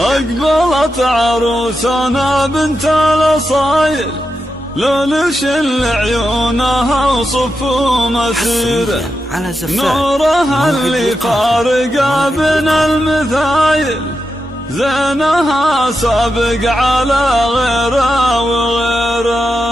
أقبلت عروسنا بنت الأصايل، لولش عيونها وصف مسيره، نورها اللي فارق بين المثايل، زينها سابق على غيره وغيره.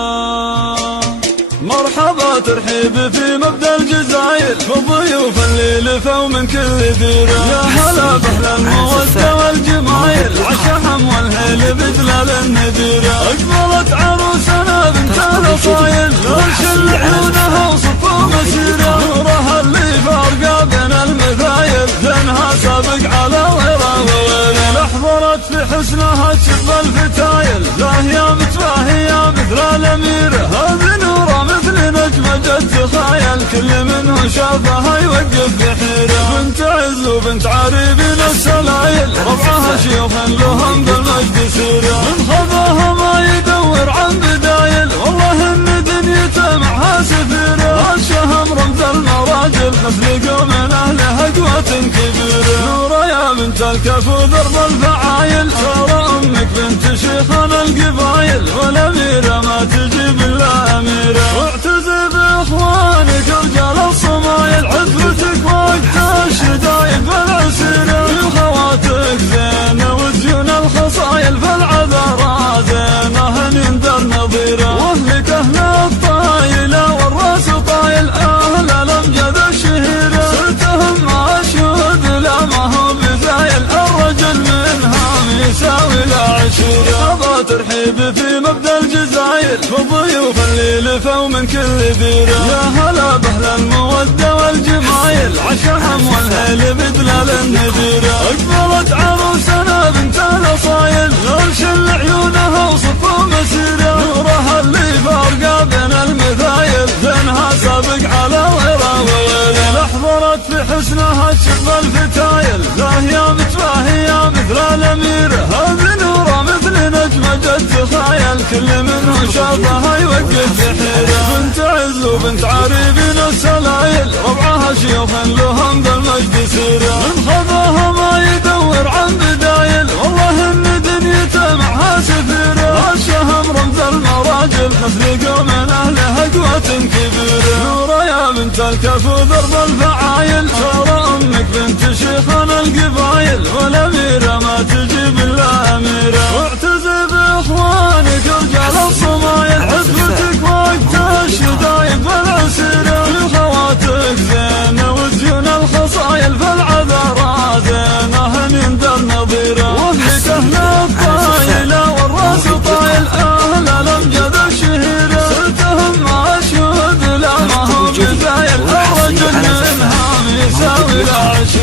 مرحبا ترحيب في مبدأ الجزايل، بالضيوف اللي لفوا من كل ديره، يا هلا بأهل المودة والجمايل، عالشحم والهيل بدلال النديره. أقبلت عروسنا بنت الأصايل، لولش عيونها وصف مسيره، نورها اللي فارقه بين المثايل، زينها سابق على غيره وغيره. احضرت في حسنها تشب الفتايل، زاهية متباهية مثل الأميرة، هذه نوره مثل نجمة تخايل، كل منه شافها يوقف بحيرة. بنت عز وبنت عريبين السلايل، ربعها شيوخ لهم بالمجد سيرة، من خذاها ما يدور عن بدايل، والله ان دنيته معها سفيرة. الشهم رمز المراجل، مسلق من اهلها قوة كبيرة. نورة يا بنت الكف وضرب الفعايل، ترى امك بنت شيخنا القبايل، والاميرة ما تجيب الا اميرة. واعتزي باخوانك رجال الصمايل، عتبتك وقت الشدايد والعسيرة، خواتك زينة وزيون الخصايل، فالعذراء زينة يندر نظيرة. واهلك اهل الطايلة والراس طايل، اهل الامجد الشهيرة، صرتهم مشهود لا ما هو بزايل، الرجل منها يساوي العشيرة. ابا ترحيب في مبدأ الجزايل، بالضيوف اللي لفوا من كل ديره، يا هلا بأهل المودة والجمايل، عالشحم والهيل بدلال النديره. أقبلت عروسنا بنت الأصايل، لولش عيونها وصف مسيره، نورها اللي فارقه بين المثايل، زينها سابق على غيره وغيره. احضرت في حسنها تشب الفتايل، زاهية متباهية مثل الأميرة، هذه نوره مثل نجمة تخايل، كل منه شافها يوقف بحيرة. بنت عز وبنت عريبين السلايل، ربعها شيوخ لهم بالمجد سيرة، من خذاها ما يدور عن بدايل، والله ان دنيته معها سفيرة. الشهم رمز المراجل، مسلق من اهلها قوة كبيرة. نورة يا بنت الكف وضرب الفعايل، ترى امك بنت شيخنا القبايل، والاميرة ما تجيب الا اميرة. واعتزي باخوانك رجال الصمايل، عتبتك وقت الشدايد والعسيرة، خواتك زينة وزيون الخصايل، فالعذراء زينة يندر نظيرة. واهلك اهل الطايلة والراس طايل، اهل الامجد الشهيرة، صرتهم مشهود لا ما هو بزايل، الرجل منها يساوي العشيرة.